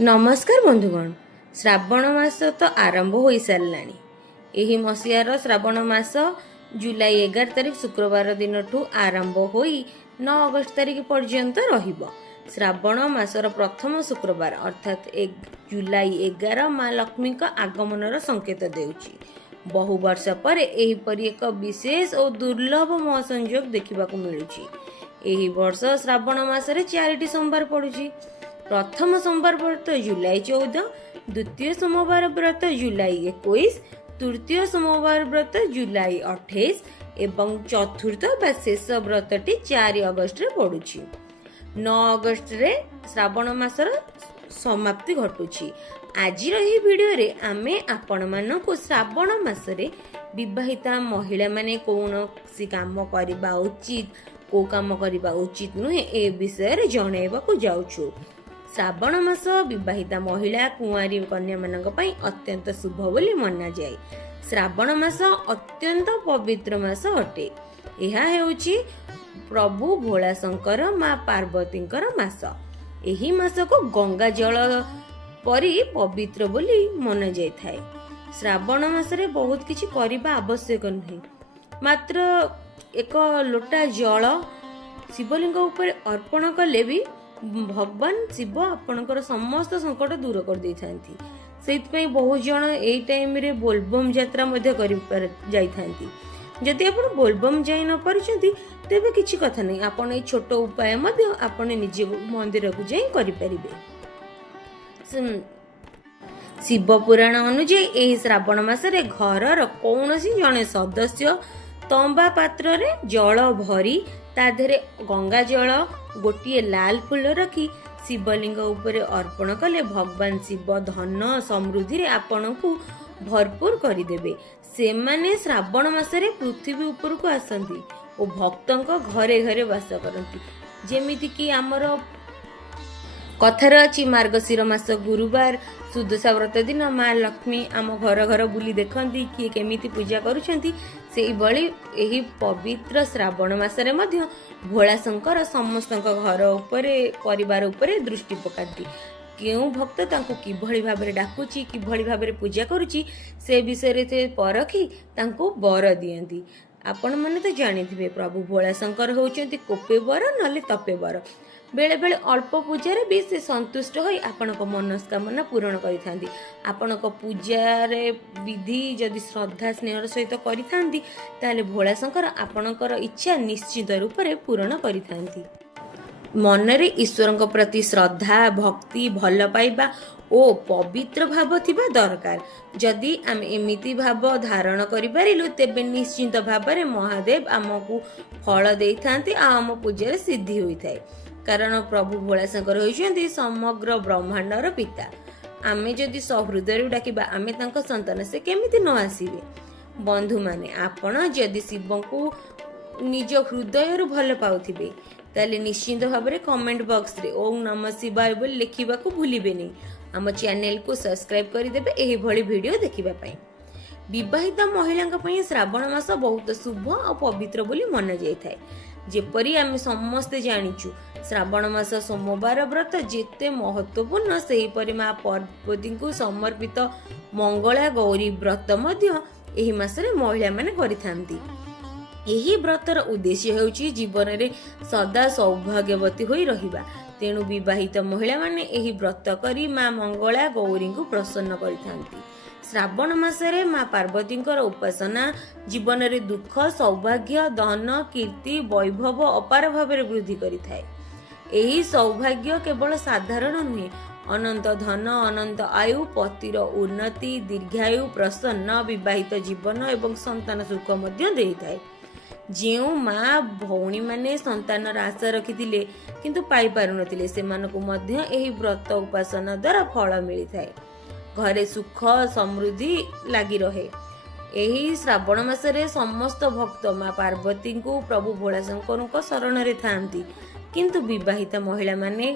नमस्कार बंधुगण। श्रावण मास तो आरंभ हो सारा। यही मसीहार श्रावण मास जुलाई 11 तारिख शुक्रवार दिन ठू आरंभ हो 9 अगस्त तारिख पर्यंत रहिबो। श्रावण मासर प्रथम शुक्रवार अर्थात जुलाई 11 माँ लक्ष्मी का आगमनर संकेत देउची। बहु वर्ष पर एहीपरि एक विशेष और दुर्लभ महासंयोग देखा मिलूची। एही वर्ष श्रावण मासरे 4टी सोमवार पड़ुची। प्रथम सोमवार व्रत जुलाई 14, द्वितीय सोमवार व्रत जुलाई 21, तृतीय सोमवार व्रत जुलाई 28 एवं चतुर्थ व शेष व्रतटी 4 अगस्त रे पड़ुची। 9 अगस्त रे श्रावण मासर समाप्ति घटुची। आज रही वीडियो रे आमे आपण मानको श्रावण मासरे विवाहिता महिला माने कौन सी काम करबा उचित, को काम करबा उचित नुहे ए विषय रे जणैबाकू जाउछु। श्रावण मास विवाहिता महिला कुंवारी कन्या मानक पई अत्यंत शुभ बोली मना जाए। श्रावण मास अत्यंत पवित्र मास अटे। यह हेउची प्रभु भोला शंकर माँ पार्वतींकर मास। एही मास को गंगा जल परी पवित्र बोली मना जाय थाए। श्रावण मासरे बहुत किछि करिबा आवश्यक नहीं, मात्र एक लोटा जल शिवलिंग ऊपर अर्पण कले भी भगवान शिव आपणकर समस्त संकट दूर कर दे थांती। सेतपई बहुत जन एई टाइम रे बोलबम यात्रा मध्ये करि जाई थांती। जदि आपण बोलबम जाई न परछंती तेबे किछि कथा नै, आपण ए छोट उपाय मध्ये आपण निजे मंदिर को जाई करि परिबे। शिव पुराण अनुसार एही श्रावण मासरे घरर कौनसी जने सदस्य तंबा पात्र रे जल भरी ता देहरे गंगा जल गोटे लाल फूल रखी शिवलिंग उपरे अर्पण कले भगवान शिव धन समृद्धि रे आपण को भरपूर करदेवे। से माने श्रावण मासरे पृथ्वी ऊपर को आसंती और भक्तों घरे घरे वास करती। जेमिति कि आमर कथार अच्छी मार्गशीर मास गुरुवार सुदशा व्रत दिन माँ लक्ष्मी आम घर घर बुली देखती किए केमिति पूजा करुछंती। सेही भली एही पवित्र श्रावण मासरे मध्य भोला शंकर समस्त घर उपरे परिवार उपरे दृष्टि पकाती। केउ भक्त तांको किभଳି भाबरे डाकुची, किभଳି भाबरे पूजा करुची से विषय से परखी तांको बर दियंती। आपण माने तो जानिथिबे प्रभु भोला शंकर होउचंती कोपे बर नले तपे बर। बेले बेले अल्प पूजार भी से संतुष्ट होई आपनक मनस्कामना पूर्ण करि थांती। आपनक पूजार विधि जदि श्रद्धा स्नेहर सहित करि थांती ताले भोला शंकर आपनकर इच्छा निश्चित रूप रे पूर्ण करि थांती। मनरे ईश्वरक प्रति श्रद्धा, भक्ति, भल पाइबा ओ पवित्र भाव थिबा दरकार। जदि आम एमिति भाव धारण करि पारिलु तेबे निश्चित भाव रे महादेव आमको फल देई थांती आ आम पूजार सिद्धि होई थाए। कारण प्रभु भोला शंकर होइछन्ती समग्र ब्रह्मांडर पिता। आमे जदि सहृदय डाकिबा आमे तांको संतान से केमिति न आसीबे। बंधु माने आपण जदि शिव को निज हृदय भल पाउथिबे ताले निश्चित भाव रे कमेंट बॉक्स रे ओम नमः शिवाय बोल लिखिबा को भूलिबे नहीं। आम चैनल को सब्सक्राइब करि देबे एही भली वीडियो देखिबा पई। विवाहिता महिला पई श्रावण मास बहुत शुभ और पवित्र बोली मना जाय थाए। जेपरी आमे समस्ते जानिचु श्रावण मास सोमवार व्रत जेते महत्वपूर्ण सेही परि माँ पार्वती को समर्पित मंगला गौरी व्रत मध्य एही मासरे महिला माने करिथांती। एही व्रतर उद्देश्य हेउची जीवन रे सदा सौभाग्यवती होई रहिबा। तेणु विवाहित महिला माने एही व्रत करी माँ मंगला गौरी को प्रसन्न करिथांती। श्रावण मासरे माँ पार्वतींकर उपासना जीवन रे दुख, सौभाग्य, धन, कीर्ति, वैभव अपार भाव रे वृद्धि करिथाए। एही सौभाग्य केवल साधारण नुहे, अनंत धन, अनंत आयु, पतिर उन्नति, दीर्घायु, प्रसन्न विवाहित जीवन एवं संतान सुख मध्य देइथाए। जेउ माँ भौणी माने संतान आशा रखिथिले किंतु पाई पारुनथिले सेमानकु मध्य एही व्रत उपासना द्वारा फल मिलिथाए। घरे सुख समृद्धि लगी रहे। एही श्रावण मासरे समस्त भक्त माँ पार्वती को प्रभु भोला शंकर शरण रे थांती। किंतु विवाहिता महिला माने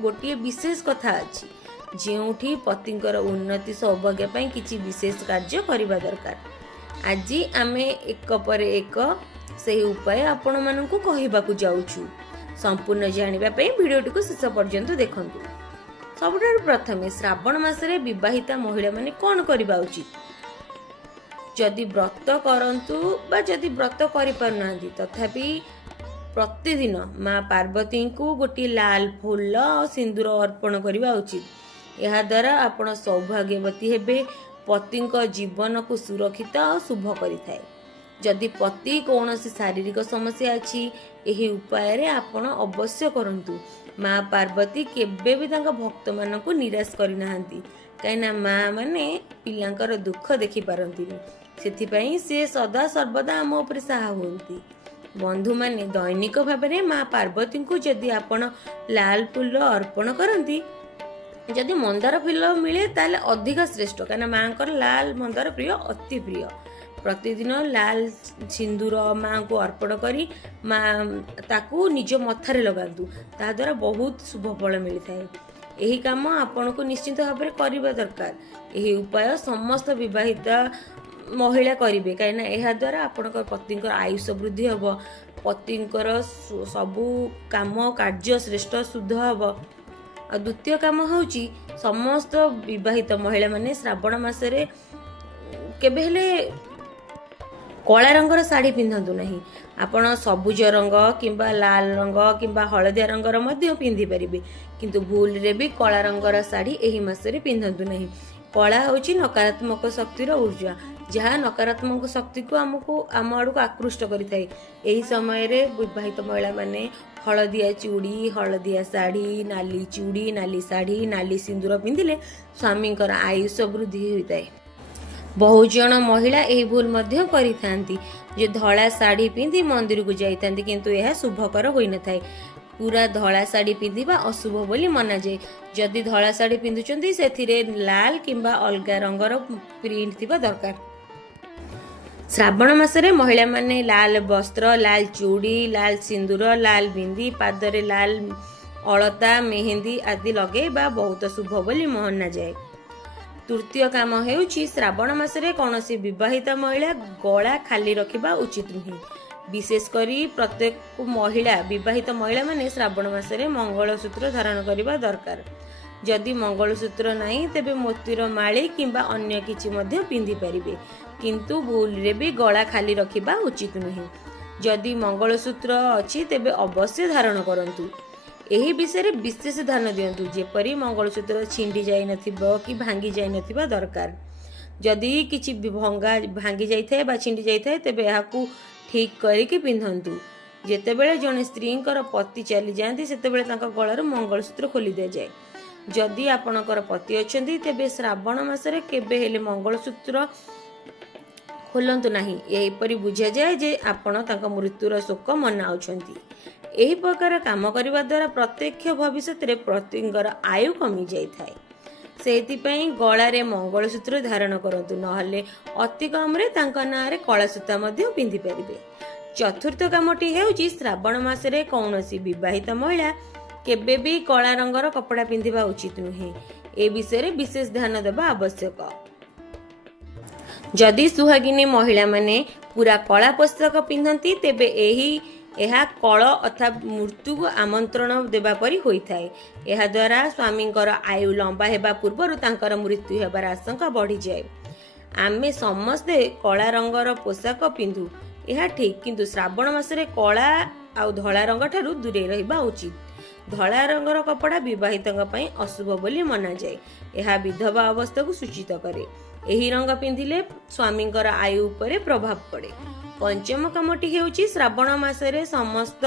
गोटे विशेष कथा अछि जेउठी पतिंकर उन्नति सौभाग्य पई किछि विशेष कार्य करिबा दरकार। आज आमे एक पर एक सही उपाय आपण मानकु कहिबाकू जाउछु। संपूर्ण जानिबा पई वीडियोटी को शेष पर्यंत देखंतु। ସବୁଠାରୁ ପ୍ରଥମେ ଶ୍ରାବଣ ମାସରେ ବିବାହିତା ମହିଳା ମାନେ କ'ଣ କରିବା ଉଚିତ? ଯଦି ବ୍ରତ କରନ୍ତୁ ବା ଯଦି ବ୍ରତ କରିପାରୁନାହାନ୍ତି ତଥାପି ପ୍ରତିଦିନ ମା ପାର୍ବତୀଙ୍କୁ ଗୋଟିଏ ଲାଲ ଫୁଲ ଆଉ ସିନ୍ଦୁର ଅର୍ପଣ କରିବା ଉଚିତ। ଏହାଦ୍ୱାରା ଆପଣ ସୌଭାଗ୍ୟବତୀ ହେବେ। ପତିଙ୍କ ଜୀବନକୁ ସୁରକ୍ଷିତ ଆଉ ଶୁଭ କରିଥାଏ। ଯଦି ପତି କୌଣସି ଶାରୀରିକ ସମସ୍ୟା ଅଛି ଏହି ଉପାୟରେ ଆପଣ ଅବଶ୍ୟ କରନ୍ତୁ। ମା ପାର୍ବତୀ କେବେ ବି ତାଙ୍କ ଭକ୍ତମାନଙ୍କୁ ନିରାଶ କରିନାହାନ୍ତି, କାହିଁକିନା ମା ମାନେ ପିଲାଙ୍କର ଦୁଃଖ ଦେଖିପାରନ୍ତିନି, ସେଥିପାଇଁ ସେ ସଦା ସର୍ବଦା ଆମ ଉପରେ ସାହା ହୁଅନ୍ତି। ବନ୍ଧୁମାନେ, ଦୈନିକ ଭାବରେ ମା ପାର୍ବତୀଙ୍କୁ ଯଦି ଆପଣ ଲାଲ ଫୁଲ ଅର୍ପଣ କରନ୍ତି, ଯଦି ମନ୍ଦାର ଫୁଲ ମିଳେ ତାହେଲେ ଅଧିକ ଶ୍ରେଷ୍ଠ, କାହିଁକିନା ମାଙ୍କର ଲାଲ ମନ୍ଦାର ପ୍ରିୟ, ଅତି ପ୍ରିୟ। ପ୍ରତିଦିନ ଲାଲ ସିନ୍ଦୁର ମାଙ୍କୁ ଅର୍ପଣ କରି ମା ତାକୁ ନିଜ ମଥାରେ ଲଗାନ୍ତୁ, ତାହାଦ୍ୱାରା ବହୁତ ଶୁଭ ଫଳ ମିଳିଥାଏ। ଏହି କାମ ଆପଣଙ୍କୁ ନିଶ୍ଚିତ ଭାବରେ କରିବା ଦରକାର। ଏହି ଉପାୟ ସମସ୍ତ ବିବାହିତ ମହିଳା କରିବେ, କାହିଁକିନା ଏହାଦ୍ୱାରା ଆପଣଙ୍କର ପତିଙ୍କର ଆୟୁଷ ବୃଦ୍ଧି ହେବ, ପତିଙ୍କର ସବୁ କାମ କାର୍ଯ୍ୟ ଶ୍ରେଷ୍ଠ ଶୁଦ୍ଧ ହେବ। ଆଉ ଦ୍ୱିତୀୟ କାମ ହେଉଛି ସମସ୍ତ ବିବାହିତ ମହିଳାମାନେ ଶ୍ରାବଣ ମାସରେ କେବେ ହେଲେ କଳା ରଙ୍ଗର ଶାଢ଼ୀ ପିନ୍ଧନ୍ତୁ ନାହିଁ। ଆପଣ ସବୁଜ ରଙ୍ଗ କିମ୍ବା ଲାଲ ରଙ୍ଗ କିମ୍ବା ହଳଦିଆ ରଙ୍ଗର ମଧ୍ୟ ପିନ୍ଧିପାରିବେ, କିନ୍ତୁ ଭୁଲରେ ବି କଳା ରଙ୍ଗର ଶାଢ଼ୀ ଏହି ମାସରେ ପିନ୍ଧନ୍ତୁ ନାହିଁ। କଳା ହେଉଛି ନକାରାତ୍ମକ ଶକ୍ତିର ଉର୍ଜା, ଯାହା ନକାରାତ୍ମକ ଶକ୍ତିକୁ ଆମ ଆଡ଼କୁ ଆକୃଷ୍ଟ କରିଥାଏ। ଏହି ସମୟରେ ବିବାହିତ ମହିଳାମାନେ ହଳଦିଆ ଚୁଡ଼ି, ହଳଦିଆ ଶାଢ଼ୀ, ନାଲି ଚୁଡ଼ି, ନାଲି ଶାଢ଼ୀ, ନାଲି ସିନ୍ଦୁର ପିନ୍ଧିଲେ ସ୍ୱାମୀଙ୍କର ଆୟୁଷ ବୃଦ୍ଧି ହୋଇଥାଏ। ବହୁ ଜଣ ମହିଳା ଏହି ଭୁଲ ମଧ୍ୟ କରିଥାନ୍ତି ଯେ ଧଳା ଶାଢ଼ୀ ପିନ୍ଧି ମନ୍ଦିରକୁ ଯାଇଥାନ୍ତି, କିନ୍ତୁ ଏହା ଶୁଭକର ହୋଇନଥାଏ। ପୁରା ଧଳା ଶାଢ଼ୀ ପିନ୍ଧିବା ଅଶୁଭ ବୋଲି ମନାଯାଏ। ଯଦି ଧଳା ଶାଢ଼ୀ ପିନ୍ଧୁଛନ୍ତି ସେଥିରେ ଲାଲ କିମ୍ବା ଅଲଗା ରଙ୍ଗର ପ୍ରିଣ୍ଟ ଥିବା ଦରକାର। ଶ୍ରାବଣ ମାସରେ ମହିଳାମାନେ ଲାଲ ବସ୍ତ୍ର, ଲାଲ ଚୁଡ଼ି, ଲାଲ ସିନ୍ଦୁର, ଲାଲ ବିନ୍ଦି, ପାଦରେ ଲାଲ ଅଳତା, ମେହେନ୍ଦି ଆଦି ଲଗାଇବା ବହୁତ ଶୁଭ ବୋଲି ମନାଯାଏ। ତୃତୀୟ କାମ ହେଉଛି ଶ୍ରାବଣ ମାସରେ କୌଣସି ବିବାହିତା ମହିଳା ଗଳା ଖାଲି ରଖିବା ଉଚିତ ନୁହେଁ। ବିଶେଷ କରି ପ୍ରତ୍ୟେକ ବିବାହିତ ମହିଳାମାନେ ଶ୍ରାବଣ ମାସରେ ମଙ୍ଗଳସୂତ୍ର ଧାରଣ କରିବା ଦରକାର। ଯଦି ମଙ୍ଗଳସୂତ୍ର ନାହିଁ ତେବେ ମୋତିର ମାଳି କିମ୍ବା ଅନ୍ୟ କିଛି ମଧ୍ୟ ପିନ୍ଧିପାରିବେ, କିନ୍ତୁ ଭୁଲରେ ବି ଗଳା ଖାଲି ରଖିବା ଉଚିତ ନୁହେଁ। ଯଦି ମଙ୍ଗଳସୂତ୍ର ଅଛି ତେବେ ଅବଶ୍ୟ ଧାରଣ କରନ୍ତୁ। ଏହି ବିଷୟରେ ବିଶେଷ ଧ୍ୟାନ ଦିଅନ୍ତୁ, ଯେପରି ମଙ୍ଗଳସୂତ୍ର ଛିଣ୍ଡି ଯାଇନଥିବ କି ଭାଙ୍ଗି ଯାଇନଥିବା ଦରକାର। ଯଦି କିଛି ଭାଙ୍ଗି ଯାଇଥାଏ ବା ଛିଣ୍ଡି ଯାଇଥାଏ ତେବେ ଏହାକୁ ଠିକ୍ କରିକି ପିନ୍ଧନ୍ତୁ। ଯେତେବେଳେ ଜଣେ ସ୍ତ୍ରୀଙ୍କର ପତି ଚାଲିଯାଆନ୍ତି ସେତେବେଳେ ତାଙ୍କ ଗଳାରୁ ମଙ୍ଗଳସୂତ୍ର ଖୋଲି ଦିଆଯାଏ। ଯଦି ଆପଣଙ୍କର ପତି ଅଛନ୍ତି ତେବେ ଶ୍ରାବଣ ମାସରେ କେବେ ହେଲେ ମଙ୍ଗଳସୂତ୍ର ଖୋଲନ୍ତୁ ନାହିଁ। ଏହିପରି ବୁଝାଯାଏ ଯେ ଆପଣ ତାଙ୍କ ମୃତ୍ୟୁର ଶୋକ ମନାଉଛନ୍ତି। ଏହି ପ୍ରକାର କାମ କରିବା ଦ୍ୱାରା ପ୍ରତ୍ୟକ୍ଷ ଭବିଷ୍ୟତରେ ପତିଙ୍କର ଆୟୁ କମିଯାଇଥାଏ। ସେଥିପାଇଁ ଗଳାରେ ମଙ୍ଗଳସୂତ୍ର ଧାରଣ କରନ୍ତୁ, ନହେଲେ ଅତି କମରେ ତାଙ୍କ ନାଁରେ କଳାସୂତା ମଧ୍ୟ ପିନ୍ଧିପାରିବେ। ଚତୁର୍ଥ କାମଟି ହେଉଛି ଶ୍ରାବଣ ମାସରେ କୌଣସି ବିବାହିତ ମହିଳା କେବେ ବି କଳା ରଙ୍ଗର କପଡ଼ା ପିନ୍ଧିବା ଉଚିତ ନୁହେଁ। ଏ ବିଷୟରେ ବିଶେଷ ଧ୍ୟାନ ଦେବା ଆବଶ୍ୟକ। ଯଦି ସୁହାଗିନୀ ମହିଳାମାନେ ପୁରା କଳା ପୋଷାକ ପିନ୍ଧନ୍ତି ତେବେ ଏହା କଳ ଅର୍ଥାତ୍ ମୃତ୍ୟୁକୁ ଆମନ୍ତ୍ରଣ ଦେବା ପରି ହୋଇଥାଏ। ଏହାଦ୍ୱାରା ସ୍ୱାମୀଙ୍କର ଆୟୁ ଲମ୍ବା ହେବା ପୂର୍ବରୁ ତାଙ୍କର ମୃତ୍ୟୁ ହେବାର ଆଶଙ୍କା ବଢ଼ିଯାଏ। ଆମେ ସମସ୍ତେ କଳା ରଙ୍ଗର ପୋଷାକ ପିନ୍ଧୁ, ଏହା ଠିକ୍, କିନ୍ତୁ ଶ୍ରାବଣ ମାସରେ କଳା ଆଉ ଧଳା ରଙ୍ଗ ଠାରୁ ଦୂରେଇ ରହିବା ଉଚିତ। ଧଳା ରଙ୍ଗର କପଡ଼ା ବିବାହିତଙ୍କ ପାଇଁ ଅଶୁଭ ବୋଲି ମନାଯାଏ। ଏହା ବିଧବା ଅବସ୍ଥାକୁ ସୂଚିତ କରେ। ଏହି ରଙ୍ଗ ପିନ୍ଧିଲେ ସ୍ୱାମୀଙ୍କର ଆୟୁ ଉପରେ ପ୍ରଭାବ ପଡ଼େ। ପଞ୍ଚମ କାମଟି ହେଉଛି ଶ୍ରାବଣ ମାସରେ ସମସ୍ତ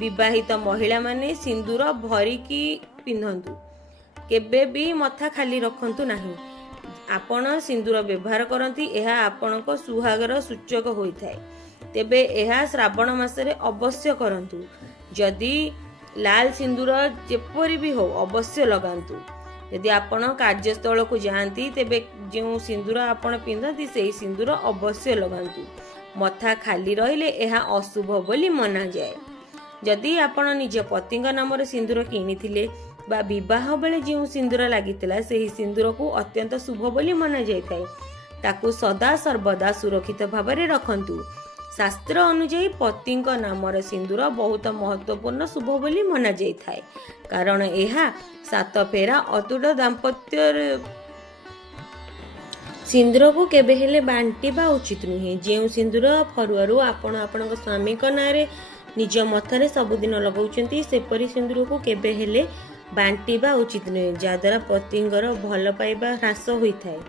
ବିବାହିତ ମହିଳାମାନେ ସିନ୍ଦୁର ଭରିକି ପିନ୍ଧନ୍ତୁ। କେବେ ବି ମଥା ଖାଲି ରଖନ୍ତୁ ନାହିଁ। ଆପଣ ସିନ୍ଦୁର ବ୍ୟବହାର କରନ୍ତି, ଏହା ଆପଣଙ୍କ ସୁହାଗର ସୂଚକ ହୋଇଥାଏ। ତେବେ ଏହା ଶ୍ରାବଣ ମାସରେ ଅବଶ୍ୟ କରନ୍ତୁ। ଯଦି ଲାଲ ସିନ୍ଦୁର ଯେପରି ବି ହଉ ଅବଶ୍ୟ ଲଗାନ୍ତୁ। ଯଦି ଆପଣ କାର୍ଯ୍ୟସ୍ଥଳକୁ ଯାଆନ୍ତି ତେବେ ଯେଉଁ ସିନ୍ଦୁର ଆପଣ ପିନ୍ଧନ୍ତି ସେହି ସିନ୍ଦୁର ଅବଶ୍ୟ ଲଗାନ୍ତୁ। ମଥା ଖାଲି ରହିଲେ ଏହା ଅଶୁଭ ବୋଲି ମନାଯାଏ। ଯଦି ଆପଣ ନିଜ ପତିଙ୍କ ନାମରେ ସିନ୍ଦୁର କିଣିଥିଲେ ବା ବିବାହ ବେଳେ ଯେଉଁ ସିନ୍ଦୁର ଲାଗିଥିଲା ସେହି ସିନ୍ଦୁରକୁ ଅତ୍ୟନ୍ତ ଶୁଭ ବୋଲି ମନାଯାଇଥାଏ। ତାକୁ ସଦା ସର୍ବଦା ସୁରକ୍ଷିତ ଭାବରେ ରଖନ୍ତୁ। ଶାସ୍ତ୍ର ଅନୁଯାୟୀ ପତିଙ୍କ ନାମର ସିନ୍ଦୁର ବହୁତ ମହତ୍ୱପୂର୍ଣ୍ଣ ଶୁଭ ବୋଲି ମନାଯାଇଥାଏ, କାରଣ ଏହା 7 ଫେରା ଅତୁଟ ଦାମ୍ପତ୍ୟ। ସିନ୍ଦୁରକୁ କେବେ ହେଲେ ବାଣ୍ଟିବା ଉଚିତ ନୁହେଁ। ଯେଉଁ ସିନ୍ଦୁର ଫରୁଆରୁ ଆପଣ ଆପଣଙ୍କ ସ୍ୱାମୀଙ୍କ ନାଁରେ ନିଜ ମଥାରେ ସବୁଦିନ ଲଗାଉଛନ୍ତି, ସେପରି ସିନ୍ଦୁରକୁ କେବେ ହେଲେ ବାଣ୍ଟିବା ଉଚିତ ନୁହେଁ, ଯାହାଦ୍ୱାରା ପତିଙ୍କର ଭଲ ପାଇବା ହ୍ରାସ ହୋଇଥାଏ।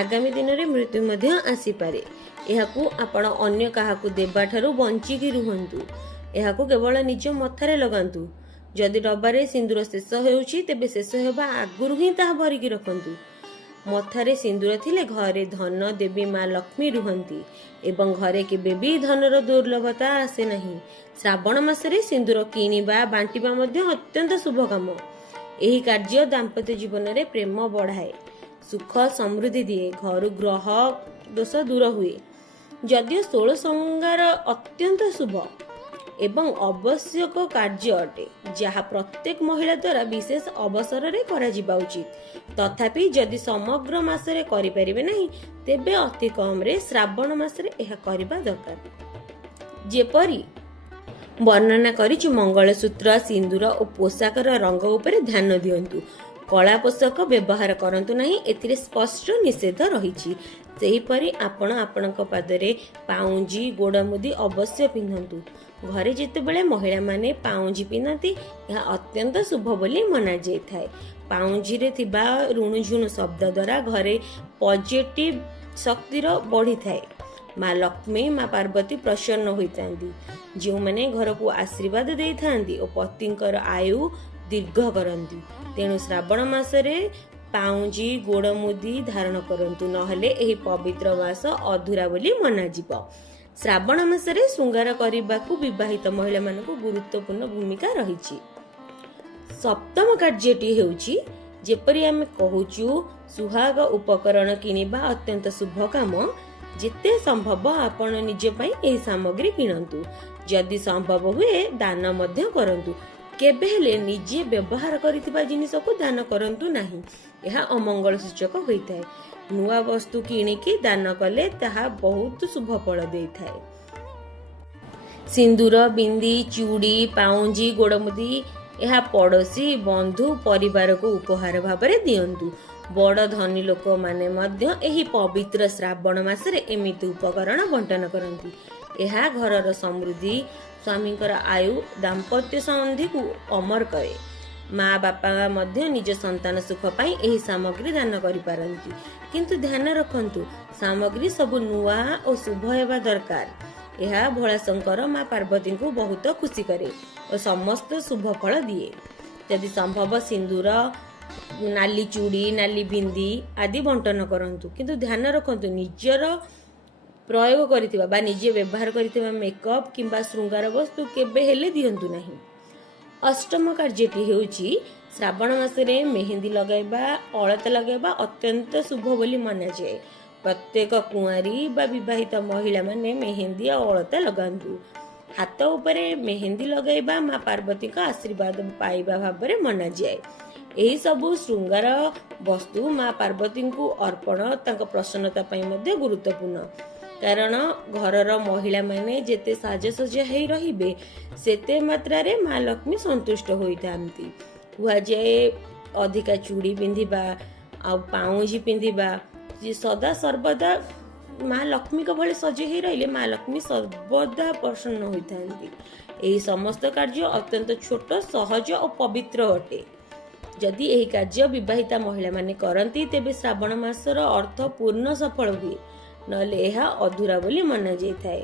ଆଗାମୀ ଦିନରେ ମୃତ୍ୟୁ ମଧ୍ୟ ଆସିପାରେ। ଏହାକୁ ଆପଣ ଅନ୍ୟ କାହାକୁ ଦେବାଠାରୁ ବଞ୍ଚିକି ରୁହନ୍ତୁ। ଏହାକୁ କେବଳ ନିଜ ମଥାରେ ଲଗାନ୍ତୁ। ଯଦି ଡବାରେ ସିନ୍ଦୁର ଶେଷ ହେଉଛି, ତେବେ ଶେଷ ହେବା ଆଗରୁ ହିଁ ତାହା ଭରିକି ରଖନ୍ତୁ। ମଥାରେ ସିନ୍ଦୁର ଥିଲେ ଘରେ ଧନ ଦେବୀ ମା ଲକ୍ଷ୍ମୀ ରୁହନ୍ତି ଏବଂ ଘରେ କେବେ ବି ଧନର ଦୁର୍ଲଭତା ଆସେ ନାହିଁ। ଶ୍ରାବଣ ମାସରେ ସିନ୍ଦୁର କିଣିବା ବାଣ୍ଟିବା ମଧ୍ୟ ଅତ୍ୟନ୍ତ ଶୁଭ କାମ। ଏହି କାର୍ଯ୍ୟ ଦାମ୍ପତ୍ୟ ଜୀବନରେ ପ୍ରେମ ବଢ଼ାଏ, ସୁଖ ସମୃଦ୍ଧି ଦିଏ, ଘରୁ ଗ୍ରହ ଦୋଷ ଦୂର ହୁଏ। ଯଦିଓ 16 ଶୃଙ୍ଗାର ଅତ୍ୟନ୍ତ ଶୁଭ ଏବଂ ଆବଶ୍ୟକ କାର୍ଯ୍ୟ ଅଟେ, ଯାହା ପ୍ରତ୍ୟେକ ମହିଳା ଦ୍ୱାରା ବିଶେଷ ଅବସରରେ କରାଯିବା ଉଚିତ, ତଥାପି ଯଦି ସମଗ୍ର ମାସରେ କରିପାରିବେ ନାହିଁ, ତେବେ ଅତି କମରେ ଶ୍ରାବଣ ମାସରେ ଏହା କରିବା ଦରକାର। ଯେପରି ବର୍ଣ୍ଣନା କରିଛି, ମଙ୍ଗଳସୂତ୍ର, ସିନ୍ଦୁର ଓ ପୋଷାକର ରଙ୍ଗ ଉପରେ ଧ୍ୟାନ ଦିଅନ୍ତୁ। କଳା ପୋଷାକ ବ୍ୟବହାର କରନ୍ତୁ ନାହିଁ, ଏଥିରେ ସ୍ପଷ୍ଟ ନିଷେଧ ରହିଛି। ସେହିପରି ଆପଣ ଆପଣଙ୍କ ପାଦରେ ପାଉଁଜି ଗୋଡ଼ମୁଦି ଅବଶ୍ୟ ପିନ୍ଧନ୍ତୁ। ଘରେ ଯେତେବେଳେ ମହିଳାମାନେ ପାଉଁଜି ପିନ୍ଧନ୍ତି, ଏହା ଅତ୍ୟନ୍ତ ଶୁଭ ବୋଲି ମନାଯାଇଥାଏ। ପାଉଁଜିରେ ଥିବା ରୁଣୁଝୁଣୁ ଶବ୍ଦ ଦ୍ୱାରା ଘରେ ପଜିଟିଭ ଶକ୍ତିର ବଢ଼ିଥାଏ। ମା ଲକ୍ଷ୍ମୀ ମା ପାର୍ବତୀ ପ୍ରସନ୍ନ ହୋଇଥାନ୍ତି, ଯେଉଁମାନେ ଘରକୁ ଆଶୀର୍ବାଦ ଦେଇଥାନ୍ତି ଓ ପତିଙ୍କର ଆୟୁ ଦୀର୍ଘ କରନ୍ତି। ତେଣୁ ଶ୍ରାବଣ ମାସରେ ପାଉଁଜି ଗୋଡ଼ମୁଦି ଧାରଣ କରନ୍ତୁ, ନହେଲେ ଏହି ପବିତ୍ର ମାସ ଅଧୁରା ବୋଲି ମନାଯିବ। ଶ୍ରାବଣ ମାସରେ ଶୃଙ୍ଗାର କରିବାକୁ ବିବାହିତ ମହିଳାମାନଙ୍କୁ ଗୁରୁତ୍ୱପୂର୍ଣ୍ଣ ଭୂମିକା ରହିଛି। ସପ୍ତମ କାର୍ଯ୍ୟଟି ହେଉଛି, ଯେପରି ଆମେ କହୁଛୁ, ସୁହାଗ ଉପକରଣ କିଣିବା ଅତ୍ୟନ୍ତ ଶୁଭ କାମ। ଯେତେ ସମ୍ଭବ ଆପଣ ନିଜ ପାଇଁ ଏହି ସାମଗ୍ରୀ କିଣନ୍ତୁ। ଯଦି ସମ୍ଭବ ହୁଏ ଦାନ ମଧ୍ୟ କରନ୍ତୁ। କେବେ ହେଲେ ନିଜେ ବ୍ୟବହାର କରିଥିବା ଜିନିଷକୁ ଦାନ କରନ୍ତୁ ନାହିଁ, ଏହା ଅମଙ୍ଗଳ ସୂଚକ ହୋଇଥାଏ। ନୂଆ ବସ୍ତୁ କିଣିକି ଦାନ କଲେ ତାହା ବହୁତ ଶୁଭ ଫଳ ଦେଇଥାଏ। ସିନ୍ଦୁର, ବିନ୍ଦି, ଚୁଡ଼ି, ପାଉଁଜି, ଗୋଡ଼ମୁଦି ଏହା ପଡ଼ୋଶୀ, ବନ୍ଧୁ, ପରିବାରକୁ ଉପହାର ଭାବରେ ଦିଅନ୍ତୁ। ବଡ଼ ଧନୀ ଲୋକମାନେ ମଧ୍ୟ ଏହି ପବିତ୍ର ଶ୍ରାବଣ ମାସରେ ଏମିତି ଉପକରଣ ବଣ୍ଟନ କରନ୍ତି। ଏହା ଘରର ସମୃଦ୍ଧି, ସ୍ୱାମୀଙ୍କର ଆୟୁ, ଦାମ୍ପତ୍ୟ ସନ୍ଧିକୁ ଅମର କରେ। ମା ବାପା ମଧ୍ୟ ନିଜ ସନ୍ତାନ ସୁଖ ପାଇଁ ଏହି ସାମଗ୍ରୀ ଦାନ କରିପାରନ୍ତି, କିନ୍ତୁ ଧ୍ୟାନ ରଖନ୍ତୁ, ସାମଗ୍ରୀ ସବୁ ନୂଆ ଓ ଶୁଭ ହେବା ଦରକାର। ଏହା ଭୋଳାଶଙ୍କର ମା ପାର୍ବତୀଙ୍କୁ ବହୁତ ଖୁସି କରେ ଓ ସମସ୍ତ ଶୁଭ ଫଳ ଦିଏ। ଯଦି ସମ୍ଭବ ସିନ୍ଦୁର, ନାଲି ଚୁଡ଼ି, ନାଲି ବିନ୍ଦି ଆଦି ବଣ୍ଟନ କରନ୍ତୁ, କିନ୍ତୁ ଧ୍ୟାନ ରଖନ୍ତୁ ନିଜର ପ୍ରୟୋଗ କରିଥିବା ବା ନିଜେ ବ୍ୟବହାର କରିଥିବା ମେକଅପ୍ କିମ୍ବା ଶୃଙ୍ଗାର ବସ୍ତୁ କେବେ ହେଲେ ଦିଅନ୍ତୁ ନାହିଁ। ଅଷ୍ଟମ କାର୍ଯ୍ୟଟି ହେଉଛି, ଶ୍ରାବଣ ମାସରେ ମେହେନ୍ଦି ଲଗାଇବା, ଅଳତା ଲଗାଇବା ଅତ୍ୟନ୍ତ ଶୁଭ ବୋଲି ମନାଯାଏ। ପ୍ରତ୍ୟେକ କୁଆଁରୀ ବା ବିବାହିତ ମହିଳାମାନେ ମେହେନ୍ଦି ଆଉ ଅଳତା ଲଗାନ୍ତୁ। ହାତ ଉପରେ ମେହେନ୍ଦି ଲଗାଇବା ମା ପାର୍ବତୀଙ୍କ ଆଶୀର୍ବାଦ ପାଇବା ଭାବରେ ମନାଯାଏ। ଏହି ସବୁ ଶୃଙ୍ଗାର ବସ୍ତୁ ମା ପାର୍ବତୀଙ୍କୁ ଅର୍ପଣ ତାଙ୍କ ପ୍ରସନ୍ନତା ପାଇଁ ମଧ୍ୟ ଗୁରୁତ୍ୱପୂର୍ଣ୍ଣ, କାରଣ ଘରର ମହିଳାମାନେ ଯେତେ ସାଜସଜ୍ଜା ହେଇ ରହିବେ, ସେତେ ମାତ୍ରାରେ ମା ଲକ୍ଷ୍ମୀ ସନ୍ତୁଷ୍ଟ ହୋଇଥାନ୍ତି। କୁହାଯାଏ, ଅଧିକା ଚୁଡ଼ି ପିନ୍ଧିବା ଆଉ ପାଉଁଜି ପିନ୍ଧିବା, ସଦା ସର୍ବଦା ମା ଲକ୍ଷ୍ମୀଙ୍କ ଭଳି ସଜେଇ ହେଇ ରହିଲେ ମା ଲକ୍ଷ୍ମୀ ସର୍ବଦା ପ୍ରସନ୍ନ ହୋଇଥାନ୍ତି। ଏହି ସମସ୍ତ କାର୍ଯ୍ୟ ଅତ୍ୟନ୍ତ ଛୋଟ, ସହଜ ଓ ପବିତ୍ର ଅଟେ। ଯଦି ଏହି କାର୍ଯ୍ୟ ବିବାହିତା ମହିଳାମାନେ କରନ୍ତି, ତେବେ ଶ୍ରାବଣ ମାସର ଅର୍ଥ ପୂର୍ଣ୍ଣ ସଫଳ ହୁଏ, ନହେଲେ ଏହା ଅଧୁରା ବୋଲି ମନାଯାଇଥାଏ।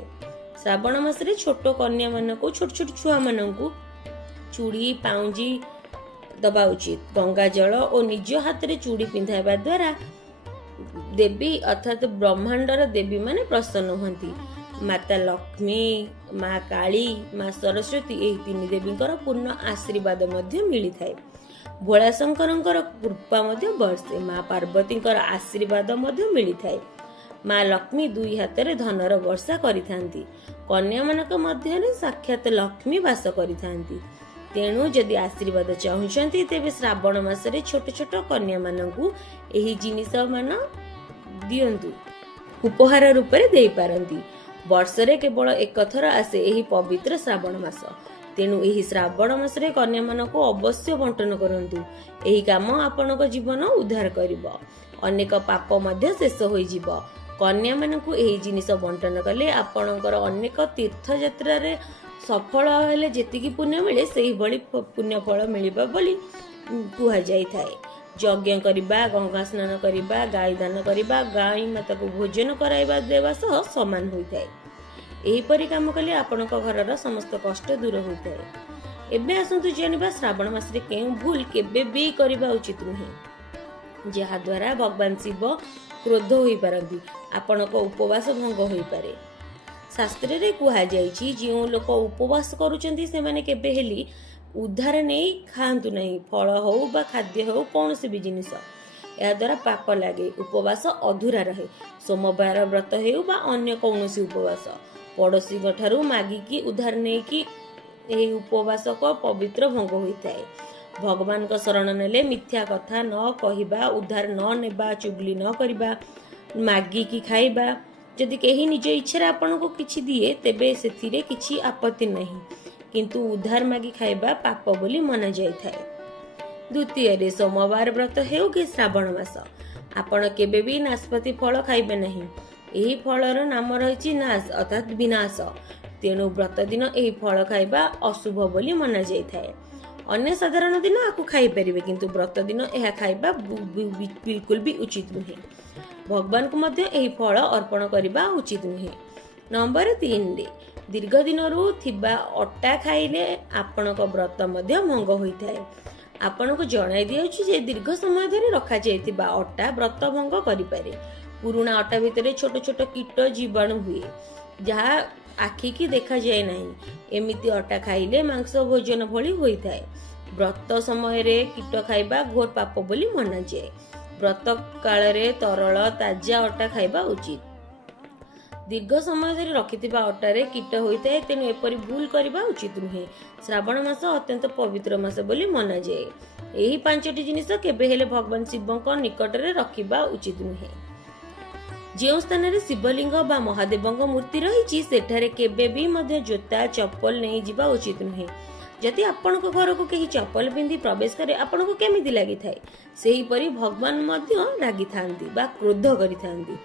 ଶ୍ରାବଣ ମାସରେ ଛୋଟ କନ୍ୟାମାନଙ୍କୁ, ଛୋଟ ଛୋଟ ଛୁଆମାନଙ୍କୁ ଚୁଡ଼ି ପାଉଁଜି ଦେବା ଉଚିତ। ଗଙ୍ଗା ଜଳ ଓ ନିଜ ହାତରେ ଚୁଡ଼ି ପିନ୍ଧାଇବା ଦ୍ୱାରା ଦେବୀ ଅର୍ଥାତ୍ ବ୍ରହ୍ମାଣ୍ଡର ଦେବୀ ମାନେ ପ୍ରସନ୍ନ ହୁଅନ୍ତି। ମାତା ଲକ୍ଷ୍ମୀ, ମା କାଳୀ, ମା ସରସ୍ୱତୀ ଏହି 3 ଦେବୀଙ୍କର ପୂର୍ଣ୍ଣ ଆଶୀର୍ବାଦ ମଧ୍ୟ ମିଳିଥାଏ। ଭୋଳାଶଙ୍କରଙ୍କର କୃପା ମଧ୍ୟ ବର୍ଷେ। ମା ପାର୍ବତୀଙ୍କର ଆଶୀର୍ବାଦ ମଧ୍ୟ ମିଳିଥାଏ। ମା ଲକ୍ଷ୍ମୀ 2 ହାତରେ ଧନର ବର୍ଷା କରିଥାନ୍ତି। କନ୍ୟାମାନଙ୍କ ମଧ୍ୟରେ ସାକ୍ଷାତ ଲକ୍ଷ୍ମୀ ବାସ କରିଥାନ୍ତି। ତେଣୁ ଯଦି ଆଶୀର୍ବାଦ ଚାହୁଁଛନ୍ତି, ତେବେ ଶ୍ରାବଣ ମାସରେ ଛୋଟ ଛୋଟ କନ୍ୟାମାନଙ୍କୁ ଏହି ଜିନିଷ ମାନ ଦିଅନ୍ତୁ, ଉପହାର ରୂପରେ ଦେଇପାରନ୍ତି। ବର୍ଷରେ କେବଳ ଏକ ଥର ଆସେ ଏହି ପବିତ୍ର ଶ୍ରାବଣ ମାସ। ତେଣୁ ଏହି ଶ୍ରାବଣ ମାସରେ କନ୍ୟାମାନଙ୍କୁ ଅବଶ୍ୟ ବଣ୍ଟନ କରନ୍ତୁ। ଏହି କାମ ଆପଣଙ୍କ ଜୀବନ ଉଦ୍ଧାର କରିବ, ଅନେକ ପାପ ମଧ୍ୟ ଶେଷ ହୋଇଯିବ। କନ୍ୟାମାନଙ୍କୁ ଏହି ଜିନିଷ ବଣ୍ଟନ କଲେ ଆପଣଙ୍କର ଅନେକ ତୀର୍ଥଯାତ୍ରାରେ ସଫଳ ହେଲେ ଯେତିକି ପୁଣ୍ୟ ମିଳେ ସେହିଭଳି ପୁଣ୍ୟ ଫଳ ମିଳିବ ବୋଲି କୁହାଯାଇଥାଏ। ଯଜ୍ଞ କରିବା, ଗଙ୍ଗା ସ୍ନାନ କରିବା, ଗାଈ ଦାନ କରିବା, ଗାଈ ମାତାକୁ ଭୋଜନ କରାଇବା ଦେବା ସହ ସମାନ ହୋଇଥାଏ। ଏହିପରି କାମ କଲେ ଆପଣଙ୍କ ଘରର ସମସ୍ତ କଷ୍ଟ ଦୂର ହୋଇଥାଏ। ଏବେ ଆସନ୍ତୁ ଜାଣିବା ଶ୍ରାବଣ ମାସରେ କେଉଁ ଭୁଲ କେବେ ବି କରିବା ଉଚିତ ନୁହେଁ, ଯାହାଦ୍ୱାରା ଭଗବାନ ଶିବ କ୍ରୋଧ ହୋଇପାରନ୍ତି, ଆପଣଙ୍କ ଉପବାସ ଭଙ୍ଗ ହୋଇପାରେ। ଶାସ୍ତ୍ରରେ କୁହାଯାଇଛି ଯେଉଁ ଲୋକ ଉପବାସ କରୁଛନ୍ତି ସେମାନେ କେବେ ହେଲେ ଉଦ୍ଧାର ନେଇ ଖାଆନ୍ତୁ ନାହିଁ। ଫଳ ହଉ ବା ଖାଦ୍ୟ ହେଉ, କୌଣସି ବି ଜିନିଷ, ଏହାଦ୍ୱାରା ପାପ ଲାଗେ, ଉପବାସ ଅଧୁରା ରହେ। ସୋମବାର ବ୍ରତ ହେଉ ବା ଅନ୍ୟ କୌଣସି ଉପବାସ, ପଡ଼ୋଶୀଙ୍କ ଠାରୁ ମାଗିକି ଉଦ୍ଧାର ନେଇକି ଏହି ଉପବାସକ ପବିତ୍ର ଭଙ୍ଗ ହୋଇଥାଏ। ଭଗବାନଙ୍କ ଶରଣ ନେଲେ ମିଥ୍ୟା କଥା ନ କହିବା, ଉଦ୍ଧାର ନ ନେବା, ଚୁଗଲି ନ କରିବା, ମାଗିକି ଖାଇବା। ଯଦି କେହି ନିଜ ଇଚ୍ଛାରେ ଆପଣଙ୍କୁ କିଛି ଦିଏ ତେବେ ସେଥିରେ କିଛି ଆପତ୍ତି ନାହିଁ, କିନ୍ତୁ ଉଦ୍ଧାର ମାଗି ଖାଇବା ପାପ ବୋଲି ମନାଯାଇଥାଏ। ଦ୍ୱିତୀୟରେ, ସୋମବାର ବ୍ରତ ହେଉ କି ଶ୍ରାବଣ ମାସ, ଆପଣ କେବେ ବି ନାଶପାତି ଫଳ ଖାଇବେ ନାହିଁ। ଏହି ଫଳର ନାମ ରହିଛି ନାଶ ଅର୍ଥାତ୍ ବିନାଶ। ତେଣୁ ବ୍ରତ ଦିନ ଏହି ଫଳ ଖାଇବା ଅଶୁଭ ବୋଲି ମନାଯାଇଥାଏ। ଅନ୍ୟ ସାଧାରଣ ଦିନ ଆକୁ ଖାଇପାରିବେ, କିନ୍ତୁ ବ୍ରତ ଦିନ ଏହା ଖାଇବା ବିଲକୁଲ ବି ଉଚିତ ନୁହେଁ। ଭଗବାନଙ୍କୁ ମଧ୍ୟ ଏହି ଫଳ ଅର୍ପଣ କରିବା ଉଚିତ ନୁହେଁ। ନମ୍ବର 3ରେ, ଦୀର୍ଘ ଦିନରୁ ଥିବା ଅଟା ଖାଇଲେ ଆପଣଙ୍କ ବ୍ରତ ମଧ୍ୟ ଭଙ୍ଗ ହୋଇଥାଏ। ଆପଣଙ୍କୁ ଜଣାଇ ଦିଆଯାଉଛି ଯେ ଦୀର୍ଘ ସମୟ ଧରି ରଖାଯାଇଥିବା ଅଟା ବ୍ରତ ଭଙ୍ଗ କରିପାରେ। ପୁରୁଣା ଅଟା ଭିତରେ ଛୋଟ ଛୋଟ କୀଟ ଜୀବାଣୁ ହୁଏ, ଯାହା ଆଖିକି ଦେଖାଯାଏ ନାହିଁ। ଏମିତି ଅଟା ଖାଇଲେ ମାଂସ ଭୋଜନ ଭଳି ହୋଇଥାଏ। ବ୍ରତ ସମୟରେ କୀଟ ଖାଇବା ଘୋର ପାପ ବୋଲି ମନାଯାଏ। ବ୍ରତ କାଳରେ ତରଳ ତାଜା ଅଟା ଖାଇବା ଉଚିତ। ଦୀର୍ଘ ସମୟ ଧରି ରଖିଥିବା ଅଟାରେ କୀଟ ହୋଇଥାଏ, ତେଣୁ ଏପରି ଭୁଲ କରିବା ଉଚିତ ନୁହେଁ। ଶ୍ରାବଣ ମାସ ଅତ୍ୟନ୍ତ ପବିତ୍ର ମାସ ବୋଲି ମନାଯାଏ। ଏହି 5ଟି ଜିନିଷ କେବେ ହେଲେ ଭଗବାନ ଶିବଙ୍କ ନିକଟରେ ରଖିବା ଉଚିତ ନୁହେଁ। ଯେଉଁ ସ୍ଥାନରେ ଶିବଲିଙ୍ଗ ବା ମହାଦେବଙ୍କ ମୂର୍ତ୍ତି ରହିଛି ସେଠାରେ କେବେ ବି ମଧ୍ୟ ଜୋତା ଚପଲ ନେଇଯିବା ଉଚିତ ନୁହେଁ। ଯଦି ଆପଣଙ୍କ ଘରକୁ କେହି ଚପଲ ପିନ୍ଧି ପ୍ରବେଶ କରେ ଆପଣଙ୍କୁ କେମିତି ଲାଗିଥାଏ? ସେହିପରି ଭଗବାନ ମଧ୍ୟ ରାଗିଥାନ୍ତି ବା କ୍ରୋଧ କରିଥାନ୍ତି।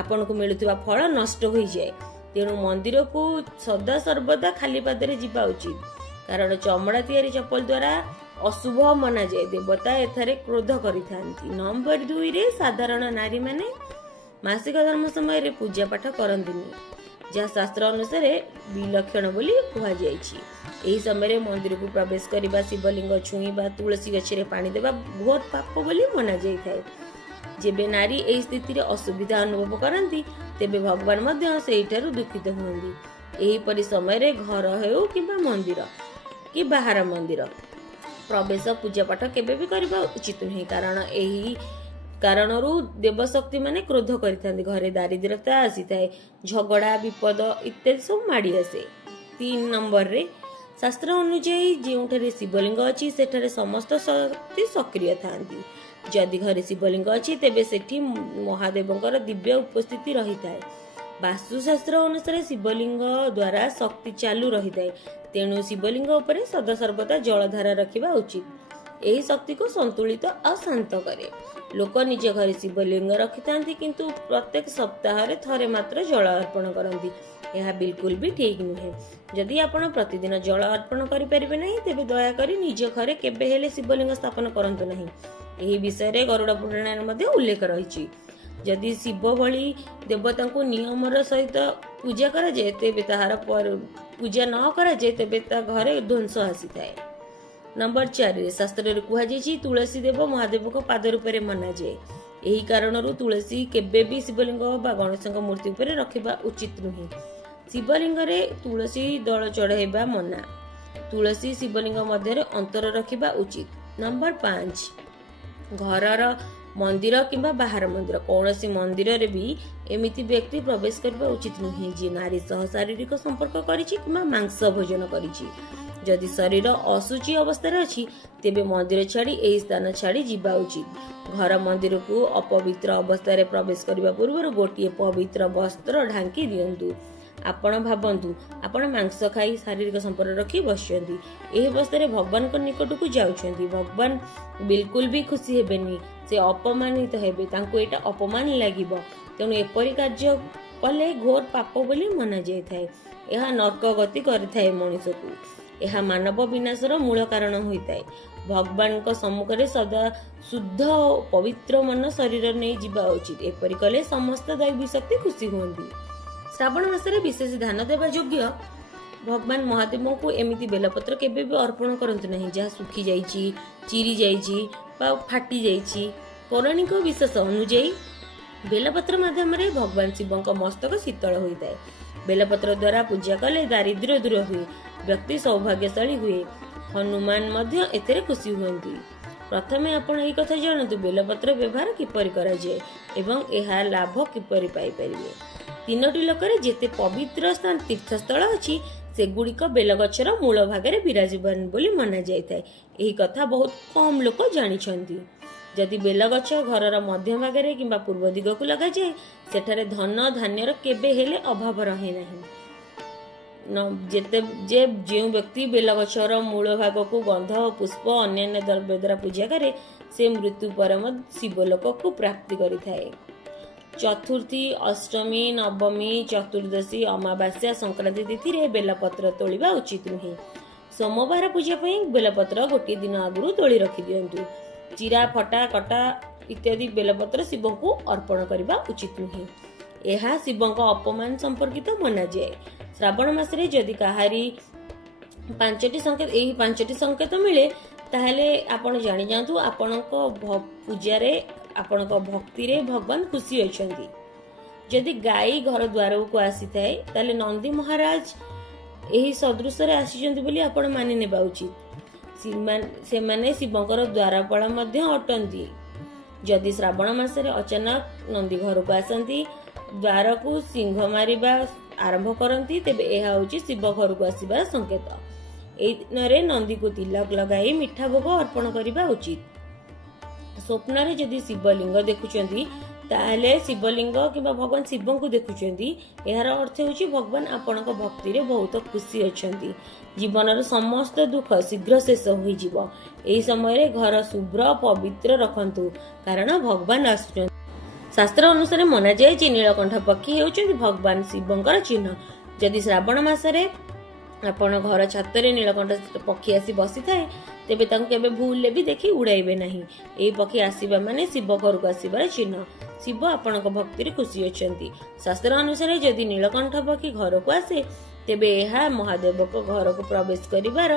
ଆପଣଙ୍କୁ ମିଳୁଥିବା ଫଳ ନଷ୍ଟ ହୋଇଯାଏ। ତେଣୁ ମନ୍ଦିରକୁ ସଦା ସର୍ବଦା ଖାଲି ପାଦରେ ଯିବା ଉଚିତ, କାରଣ ଚମଡ଼ା ତିଆରି ଚପଲ ଦ୍ୱାରା ଅଶୁଭ ମନାଯାଏ। ଦେବତା ଏଠାରେ କ୍ରୋଧ କରିଥାନ୍ତି। ନମ୍ବର 2ରେ, ସାଧାରଣ ନାରୀମାନେ ମାସିକ ଧର୍ମ ସମୟରେ ପୂଜା ପାଠ କରନ୍ତିନି, ଯାହା ଶାସ୍ତ୍ର ଅନୁସାରେ ବିଲକ୍ଷଣ ବୋଲି କୁହାଯାଇଛି। ଏହି ସମୟରେ ମନ୍ଦିରକୁ ପ୍ରବେଶ କରିବା, ଶିବଲିଙ୍ଗ ଛୁଇଁବା, ତୁଳସୀ ଗଛରେ ପାଣି ଦେବା ଘୋର ପାପ ବୋଲି ମନାଯାଇଥାଏ। ଯେବେ ନାରୀ ଏହି ସ୍ଥିତିରେ ଅସୁବିଧା ଅନୁଭବ କରନ୍ତି ତେବେ ଭଗବାନ ମଧ୍ୟ ସେହିଠାରୁ ଦୁଃଖିତ ହୁଅନ୍ତି। ଏହିପରି ସମୟରେ ଘର ହେଉ କିମ୍ବା ମନ୍ଦିର କି ବାହାର ମନ୍ଦିର ପ୍ରବେଶ, ପୂଜା ପାଠ କେବେ ବି କରିବା ଉଚିତ ନୁହେଁ, କାରଣ ଏହି କାରଣରୁ ଦେବଶକ୍ତି ମାନେ କ୍ରୋଧ କରିଥାନ୍ତି। ଘରେ ଦାରିଦ୍ରତା ଆସିଥାଏ, ଝଗଡ଼ା, ବିପଦ ଇତ୍ୟାଦି ସବୁ ମାଡ଼ି ଆସେ। 3 ନମ୍ବରରେ, ଶାସ୍ତ୍ର ଅନୁଯାୟୀ ଯେଉଁଠାରେ ଶିବଲିଙ୍ଗ ଅଛି ସେଠାରେ ସମସ୍ତ ଶକ୍ତି ସକ୍ରିୟ ଥାନ୍ତି। ଯଦି ଘରେ ଶିବଲିଙ୍ଗ ଅଛି ତେବେ ସେଠି ମହାଦେବଙ୍କର ଦିବ୍ୟ ଉପସ୍ଥିତି ରହିଥାଏ। ବାସ୍ତୁଶାସ୍ତ୍ର ଅନୁସାରେ ଶିବଲିଙ୍ଗ ଦ୍ୱାରା ଶକ୍ତି ଚାଲୁ ରହିଥାଏ, ତେଣୁ ଶିବଲିଙ୍ଗ ଉପରେ ସଦାସର୍ବଦା ଜଳଧାରା ରଖିବା ଉଚିତ। ଏହି ଶକ୍ତିକୁ ସନ୍ତୁଳିତ ଆଉ ଶାନ୍ତ କରେ। ଲୋକ ନିଜ ଘରେ ଶିବଲିଙ୍ଗ ରଖିଥାନ୍ତି କିନ୍ତୁ ପ୍ରତ୍ୟେକ ସପ୍ତାହରେ ଥରେ ମାତ୍ର ଜଳ ଅର୍ପଣ କରନ୍ତି। ଏହା ବିଲକୁଲ ବି ଠିକ ନୁହେଁ। ଯଦି ଆପଣ ପ୍ରତିଦିନ ଜଳ ଅର୍ପଣ କରିପାରିବେ ନାହିଁ ତେବେ ଦୟାକରି ନିଜ ଘରେ କେବେ ହେଲେ ଶିବଲିଙ୍ଗ ସ୍ଥାପନ କରନ୍ତୁ ନାହିଁ। ଏହି ବିଷୟରେ ଗରୁଡ଼ ପୁରାଣରେ ମଧ୍ୟ ଉଲ୍ଲେଖ ରହିଛି। ଯଦି ଶିବ ଭଳି ଦେବତାଙ୍କୁ ନିୟମର ସହିତ ପୂଜା କରାଯାଏ ତେବେ ତାହାର ପୂଜା ନ କରାଯାଏ ତେବେ ତା ଘରେ ଧ୍ୱଂସ ଆସିଥାଏ। ନମ୍ବର 4ରେ, ଶାସ୍ତ୍ରରେ କୁହାଯାଇଛି ତୁଳସୀ ଦେବ ମହାଦେବଙ୍କ ପାଦ ରୂପରେ ମନାଯାଏ। ଏହି କାରଣରୁ ତୁଳସୀ କେବେ ବି ଶିବଲିଙ୍ଗ ବା ଗଣେଶଙ୍କ ମୂର୍ତ୍ତି ଉପରେ ରଖିବା ଉଚିତ ନୁହେଁ। ଶିବଲିଙ୍ଗରେ ତୁଳସୀ ଦଳ ଚଢ଼ାଇବା ମନା। ତୁଳସୀ ଶିବଲିଙ୍ଗ ମଧ୍ୟରେ ଅନ୍ତର ରଖିବା ଉଚିତ। ନମ୍ବର 5, ଘରର ମନ୍ଦିର କିମ୍ବା ବାହାର ମନ୍ଦିର, କୌଣସି ମନ୍ଦିରରେ ବି ଏମିତି ବ୍ୟକ୍ତି ପ୍ରବେଶ କରିବା ଉଚିତ ନୁହେଁ ଯିଏ ନାରୀ ସହ ଶାରୀରିକ ସମ୍ପର୍କ କରିଛି କିମ୍ବା ମାଂସ ଭୋଜନ କରିଛି। ଯଦି ଶରୀର ଅଶୁଚି ଅବସ୍ଥାରେ ଅଛି ତେବେ ମନ୍ଦିର ଛାଡ଼ି ଏହି ସ୍ଥାନ ଛାଡ଼ି ଯିବା ଉଚିତ। ଘର ମନ୍ଦିରକୁ ଅପବିତ୍ର ଅବସ୍ଥାରେ ପ୍ରବେଶ କରିବା ପୂର୍ବରୁ ଗୋଟିଏ ପବିତ୍ର ବସ୍ତ୍ର ଢାଙ୍କି ଦିଅନ୍ତୁ। ଆପଣ ଭାବନ୍ତୁ, ଆପଣ ମାଂସ ଖାଇ ଶାରୀରିକ ସମ୍ପର୍କ ରଖି ବସିଛନ୍ତି। ଏହି ଅବସ୍ଥାରେ ଭଗବାନଙ୍କ ନିକଟକୁ ଯାଉଛନ୍ତି। ଭଗବାନ ବିଲକୁଲ ବି ଖୁସି ହେବେନି, ସେ ଅପମାନିତ ହେବେ, ତାଙ୍କୁ ଏଇଟା ଅପମାନ ଲାଗିବ। ତେଣୁ ଏପରି କାର୍ଯ୍ୟ କଲେ ଘୋର ପାପ ବୋଲି ମନାଯାଇଥାଏ। ଏହା ନର୍କ ଗତି କରିଥାଏ ମଣିଷକୁ। ଏହା ମାନବ ବିନାଶର ମୂଳ କାରଣ ହୋଇଥାଏ। ଭଗବାନଙ୍କ ସମ୍ମୁଖରେ ସଦା ଶୁଦ୍ଧ ଓ ପବିତ୍ର ମନ ଶରୀର ନେଇ ଯିବା ଉଚିତ। ଏପରି କଲେ ସମସ୍ତ ଦୈବୀ ଶକ୍ତି ଖୁସି ହୁଅନ୍ତି। ଶ୍ରାବଣ ମାସରେ ବିଶେଷ ଧ୍ୟାନ ଦେବା ଯୋଗ୍ୟ। ଭଗବାନ ମହାଦେବଙ୍କୁ ଏମିତି ବେଲପତ୍ର କେବେ ବି ଅର୍ପଣ କରନ୍ତୁ ନାହିଁ ଯାହା ଶୁଖି ଯାଇଛି, ଚିରି ଯାଇଛି ବା ଫାଟି ଯାଇଛି। ପୌରାଣିକ ବିଶ୍ୱାସ ଅନୁଯାୟୀ ବେଲପତ୍ର ମାଧ୍ୟମରେ ଭଗବାନ ଶିବଙ୍କ ମସ୍ତକ ଶୀତଳ ହୋଇଥାଏ। ବେଲପତ୍ର ଦ୍ୱାରା ପୂଜା କଲେ ଦାରିଦ୍ର୍ୟ ଦୂର ହୁଏ, ବ୍ୟକ୍ତି ସୌଭାଗ୍ୟଶାଳୀ ହୁଏ। ହନୁମାନ ମଧ୍ୟ ଏଥିରେ ଖୁସି ହୁଅନ୍ତି। ପ୍ରଥମେ ଆପଣ ଏହି କଥା ଜାଣନ୍ତୁ ବେଲପତ୍ର ବ୍ୟବହାର କିପରି କରାଯାଏ ଏବଂ ଏହା ଲାଭ କିପରି ପାଇପାରିବେ। 3ଟି ଲୋକରେ ଯେତେ ପବିତ୍ର ତୀର୍ଥସ୍ଥଳ ଅଛି ସେଗୁଡ଼ିକ ବେଲଗଛର ମୂଳ ଭାଗରେ ବିରାଜମାନ ବୋଲି ମନାଯାଇଥାଏ। ଏହି କଥା ବହୁତ କମ୍ ଲୋକ ଜାଣିଛନ୍ତି। ଯଦି ବେଲଗଛ ଘରର ମଧ୍ୟ ଭାଗରେ କିମ୍ବା ପୂର୍ବ ଦିଗକୁ ଲଗାଯାଏ ସେଠାରେ ଧନ ଧାନ୍ୟର କେବେ ହେଲେ ଅଭାବ ରହେ ନାହିଁ। ଯେଉଁ ବ୍ୟକ୍ତି ବେଲଗଛର ମୂଳ ଭାଗକୁ ଗନ୍ଧ ଓ ପୁଷ୍ପ ଅନ୍ୟାନ୍ୟ ଦ୍ରବ୍ୟ ଦ୍ୱାରା ପୂଜା କରେ ସେ ମୃତ୍ୟୁ ପରେ ମଧ୍ୟ ଶିବଲୋକକୁ ପ୍ରାପ୍ତି କରିଥାଏ। ଚତୁର୍ଥୀ, ଅଷ୍ଟମୀ, ନବମୀ, ଚତୁର୍ଦ୍ଦଶୀ, ଅମାବାସ୍ୟା, ସଂକ୍ରାନ୍ତି ତିଥିରେ ବେଲପତ୍ର ତୋଳିବା ଉଚିତ ନୁହେଁ। ସୋମବାର ପୂଜା ପାଇଁ ବେଲପତ୍ର ଗୋଟିଏ ଦିନ ଆଗରୁ ତୋଳି ରଖିଦିଅନ୍ତୁ। ଚିରା, ଫଟା, କଟା ଇତ୍ୟାଦି ବେଲପତ୍ର ଶିବଙ୍କୁ ଅର୍ପଣ କରିବା ଉଚିତ ନୁହେଁ। ଏହା ଶିବଙ୍କ ଅପମାନ ସମ୍ପର୍କିତ ମନାଯାଏ। ଶ୍ରାବଣ ମାସରେ ଯଦି କାହାରି ଏହି 5ଟି ସଂକେତ ମିଳେ ତାହେଲେ ଆପଣ ଜାଣିଯାଆନ୍ତୁ ଆପଣଙ୍କ ପୂଜାରେ ଆପଣଙ୍କ ଭକ୍ତିରେ ଭଗବାନ ଖୁସି ଅଛନ୍ତି। ଯଦି ଗାଈ ଘର ଦ୍ୱାରକୁ ଆସିଥାଏ ତାହେଲେ ନନ୍ଦୀ ମହାରାଜ ଏହି ସଦୃଶରେ ଆସିଛନ୍ତି ବୋଲି ଆପଣ ମାନି ନେବା ଉଚିତ। ସେମାନେ ଶିବଙ୍କର ଦ୍ୱାରପାଳ ମଧ୍ୟ ଅଟନ୍ତି। ଯଦି ଶ୍ରାବଣ ମାସରେ ଅଚାନକ ନନ୍ଦୀ ଘରକୁ ଆସନ୍ତି, ଦ୍ୱାରକୁ ସିଂହ ମାରିବା ଆରମ୍ଭ କରନ୍ତି, ତେବେ ଏହା ହେଉଛି ଶିବ ଘରକୁ ଆସିବାର ସଂକେତ। ଏହି ଦିନରେ ନନ୍ଦୀକୁ ତିଲକ ଲଗାଇ ମିଠା ଭୋଗ ଅର୍ପଣ କରିବା ଉଚିତ। ସ୍ୱପ୍ନରେ ଯଦି ଶିବଲିଙ୍ଗ ଦେଖୁଛନ୍ତି ତାହେଲେ ଶିବଲିଙ୍ଗ କିମ୍ବା ଭଗବାନ ଶିବଙ୍କୁ ଦେଖୁଛନ୍ତି, ଏହାର ଅର୍ଥ ହେଉଛି ଭଗବାନ ଆପଣଙ୍କ ଭକ୍ତିରେ ବହୁତ ଖୁସି ଅଛନ୍ତି। ଜୀବନର ସମସ୍ତ ଦୁଃଖ ଶୀଘ୍ର ଶେଷ ହୋଇଯିବ। ଏହି ସମୟରେ ଘର ଶୁଭ୍ର ପବିତ୍ର ରଖନ୍ତୁ କାରଣ ଭଗବାନ ଆସୁଛନ୍ତି। ଶାସ୍ତ୍ର ଅନୁସାରେ ମନାଯାଏ ଯେ ନୀଳକଣ୍ଠ ପକ୍ଷୀ ହେଉଛନ୍ତି ଭଗବାନ ଶିବଙ୍କର ଚିହ୍ନ। ଯଦି ଶ୍ରାବଣ ମାସରେ ଆପଣ ଘର ଛାତରେ ନୀଳକଣ୍ଠ ପକ୍ଷୀ ଆସି ବସିଥାଏ ତେବେ ତାଙ୍କୁ କେବେ ଭୁଲରେ ବି ଦେଖି ଉଡାଇବେ ନାହିଁ। ଏହି ପକ୍ଷୀ ଆସିବା ମାନେ ଶିବ ଘରକୁ ଆସିବାର ଚିହ୍ନ। ଶିବ ଆପଣଙ୍କ ଭକ୍ତିରେ ଖୁସି ଅଛନ୍ତି। ଶାସ୍ତ୍ର ଅନୁସାରେ ଯଦି ନୀଳକଣ୍ଠ ପକ୍ଷୀ ଘରକୁ ଆସେ ତେବେ ଏହା ମହାଦେବଙ୍କ ଘରକୁ ପ୍ରବେଶ କରିବାର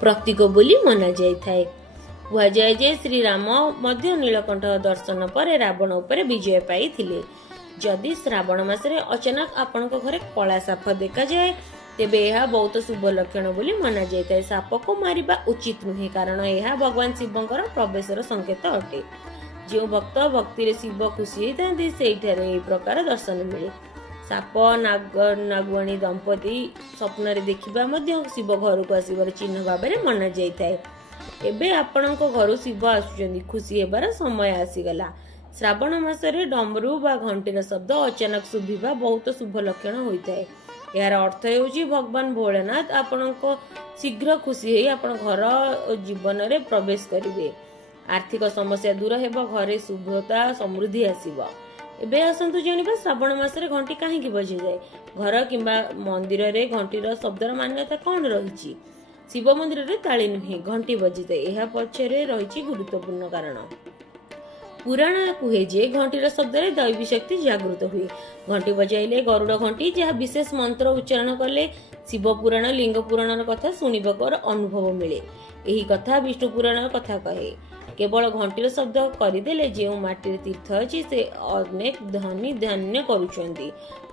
ପ୍ରତୀକ ବୋଲି ମନାଯାଇଥାଏ। କୁହାଯାଏ ଯେ ଶ୍ରୀରାମ ମଧ୍ୟ ନୀଳକଣ୍ଠ ଦର୍ଶନ ପରେ ରାବଣ ଉପରେ ବିଜୟ ପାଇଥିଲେ। ଯଦି ଶ୍ରାବଣ ମାସରେ ଅଚାନକ ଆପଣଙ୍କ ଘରେ କଳା ସାପ ଦେଖାଯାଏ ତେବେ ଏହା ବହୁତ ଶୁଭ ଲକ୍ଷଣ ବୋଲି ମନାଯାଇଥାଏ। ସାପକୁ ମାରିବା ଉଚିତ ନୁହେଁ କାରଣ ଏହା ଭଗବାନ ଶିବଙ୍କର ପ୍ରବେଶର ସଂକେତ ଅଟେ। ଯେଉଁ ଭକ୍ତ ଭକ୍ତିରେ ଶିବ ଖୁସି ହେଇଥାନ୍ତି ସେଇଠାରେ ଏହି ପ୍ରକାର ଦର୍ଶନ ମିଳେ। ସାପ, ନାଗୁଆଣୀ ଦମ୍ପତି ସ୍ୱପ୍ନରେ ଦେଖିବା ମଧ୍ୟ ଶିବ ଘରକୁ ଆସିବାର ଚିହ୍ନ ଭାବରେ ମନାଯାଇଥାଏ। ଏବେ ଆପଣଙ୍କ ଘରୁ ଶିବ ଆସୁଛନ୍ତି, ଖୁସି ହେବାର ସମୟ ଆସିଗଲା। ଶ୍ରାବଣ ମାସରେ ଡମରୁ ବା ଘଣ୍ଟିର ଶବ୍ଦ ଅଚାନକ ଶୁଭିବା ବହୁତ ଶୁଭ ଲକ୍ଷଣ ହୋଇଥାଏ। ଏହାର ଅର୍ଥ ହେଉଛି ଭଗବାନ ଭୋଳାନାଥ ଆପଣଙ୍କ ଶୀଘ୍ର ଖୁସି ହେଇ ଆପଣ ଘର ଓ ଜୀବନରେ ପ୍ରବେଶ କରିବେ। ଆର୍ଥିକ ସମସ୍ୟା ଦୂର ହେବ, ଘରେ ଶୁଭତା ସମୃଦ୍ଧି ଆସିବ। ଏବେ ଆସନ୍ତୁ ଜାଣିବା ଶ୍ରାବଣ ମାସରେ ଘଣ୍ଟି କାହିଁକି ବଜାଯାଏ। ଘର କିମ୍ବା ମନ୍ଦିରରେ ଘଣ୍ଟିର ଶବ୍ଦର ମାନ୍ୟତା କଣ ରହିଛି? ଶିବ ମନ୍ଦିରରେ ତାଳି ନୁହେଁ ଘଣ୍ଟି ବଜିଥାଏ। ଏହା ପଛରେ ରହିଛି ଗୁରୁତ୍ୱପୂର୍ଣ୍ଣ କାରଣ। ପୁରାଣ କୁହେ ଯେ ଘଣ୍ଟିର ଶବ୍ଦରେ ଦୈବୀ ଶକ୍ତି ଜାଗୃତ ହୁଏ। ଘଣ୍ଟି ବଜାଇଲେ ଗରୁଡ ଘଣ୍ଟି ଯାହା ବିଶେଷ ମନ୍ତ୍ର ଉଚ୍ଚାରଣ କଲେ ଶିବ ପୁରାଣ, ଲିଙ୍ଗ ପୁରାଣର କଥା ଶୁଣିବାକୁ ଅନୁଭବ ମିଳେ। ଏହି କଥା ବିଷ୍ଣୁ ପୁରାଣର କଥା କହେ। କେବଳ ଘଣ୍ଟିର ଶବ୍ଦ କରିଦେଲେ ଯେଉଁ ମାଟିରେ ତୀର୍ଥ ଅଛି ସେ ଅନେକ ଧନୀ ଧାନ୍ୟ କରୁଛନ୍ତି।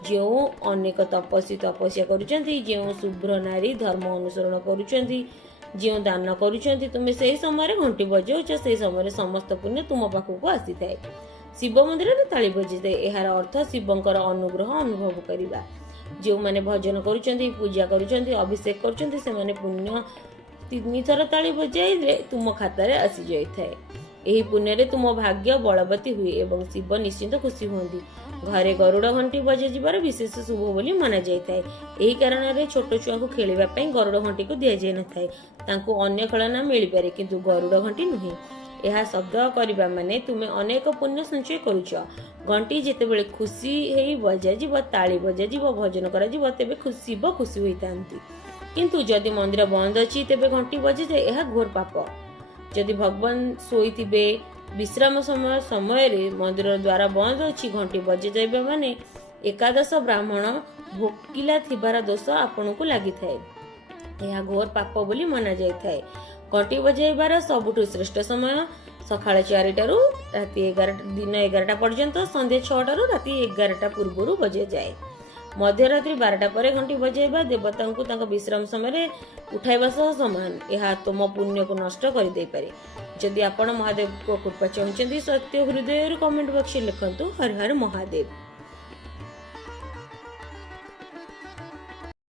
ଯେଉଁ ଅନେକ ତପସ୍ୟା କରୁଛନ୍ତି, ଯେଉଁ ଶୁଭ୍ର ନାରୀ ଧର୍ମ ଅନୁସରଣ କରୁଛନ୍ତି, ଯେଉଁ ଦାନ କରୁଛନ୍ତି, ତୁମେ ସେହି ସମୟରେ ଘଣ୍ଟି ବଜାଉଛ ସେହି ସମୟରେ ସମସ୍ତ ପୁଣ୍ୟ ତୁମ ପାଖକୁ ଆସିଥାଏ। ଶିବ ମନ୍ଦିରରେ ତାଳି ବଜିଥାଏ। ଏହାର ଅର୍ଥ ଶିବଙ୍କର ଅନୁଗ୍ରହ ଅନୁଭବ କରିବା। ଯେଉଁମାନେ ଭଜନ କରୁଛନ୍ତି, ପୂଜା କରୁଛନ୍ତି, ଅଭିଷେକ କରୁଛନ୍ତି ସେମାନେ ପୁଣ୍ୟ 3 ଥର ତାଳି ବଜାଇଲେ ତୁମ ଖାତାରେ ଆସିଯାଇଥାଏ। ଏହି ପୁଣ୍ୟରେ ତୁମ ଭାଗ୍ୟ ବଳବତୀ ହୁଏ ଏବଂ ଶିବ ନିଶ୍ଚିନ୍ତ ଖୁସି ହୁଅନ୍ତି। ଘରେ ଗରୁଡ଼ ଘଣ୍ଟି ବଜାଯିବାର ବିଶେଷ ଶୁଭ ବୋଲି ମନାଯାଇଥାଏ। ଏହି କାରଣରେ ଛୋଟ ଛୁଆଙ୍କୁ ଖେଳିବା ପାଇଁ ଗରୁଡ଼ ଘଣ୍ଟିକୁ ଦିଆଯାଇ ନଥାଏ। ତାଙ୍କୁ ଅନ୍ୟ ଖେଳନା ମିଳିପାରେ କିନ୍ତୁ ଗରୁଡ଼ ଘଣ୍ଟି ନୁହେଁ। ଏହା ଶବ୍ଦ କରିବା ମାନେ ତୁମେ ଅନେକ ପୁଣ୍ୟ ସଞ୍ଚୟ କରୁଛ। ଘଣ୍ଟି ଯେତେବେଳେ ଖୁସି ହେଇ ବଜାଯିବ, ତାଳି ବଜାଯିବ, ଭଜନ କରାଯିବ, ତେବେ ଶିବ ଖୁସି ହୋଇଥାନ୍ତି। କିନ୍ତୁ ଯଦି ମନ୍ଦିର ବନ୍ଦ ଅଛି ତେବେ ଘଣ୍ଟି ବଜାଯାଏ, ଏହା ଘୋର ପାପ। ଯଦି ଭଗବାନ ଶୋଇଥିବେ, ବିଶ୍ରାମ ସମୟରେ ମନ୍ଦିର ଦ୍ୱାର ବନ୍ଦ ଅଛି, ଘଣ୍ଟି ବଜାଯାଇବା ମାନେ ଏକାଦଶ ବ୍ରାହ୍ମଣ ଭୋକିଲା ଥିବାର ଦୋଷ ଆପଣଙ୍କୁ ଲାଗିଥାଏ। ଏହା ଘୋର ପାପ ବୋଲି ମନାଯାଇଥାଏ। ଘଣ୍ଟି ବଜାଇବାର ସବୁଠୁ ଶ୍ରେଷ୍ଠ ସମୟ ସକାଳ 4ଟାରୁ ରାତି 11 ଦିନ 11ଟା ପର୍ଯ୍ୟନ୍ତ, ସନ୍ଧ୍ୟା 6ଟାରୁ ରାତି 11ଟା ପୂର୍ବରୁ ବଜାଯାଏ। ମଧ୍ୟରାତ୍ରି 12ଟା ପରେ ଘଣ୍ଟି ବଜାଇବା ଦେବତାଙ୍କୁ ତାଙ୍କ ବିଶ୍ରାମ ସମୟରେ ଉଠାଇବା ସହ ସମାନ। ଏହା ତୁମ ପୁଣ୍ୟକୁ ନଷ୍ଟ କରିଦେଇପାରେ। ଯଦି ଆପଣ ମହାଦେବଙ୍କ କୃପା ଚାହୁଁଛନ୍ତି, ସତ୍ୟ ହୃଦୟରୁ କମେଣ୍ଟ ବକ୍ସରେ ଲେଖନ୍ତୁ ହର ହର ମହାଦେବ।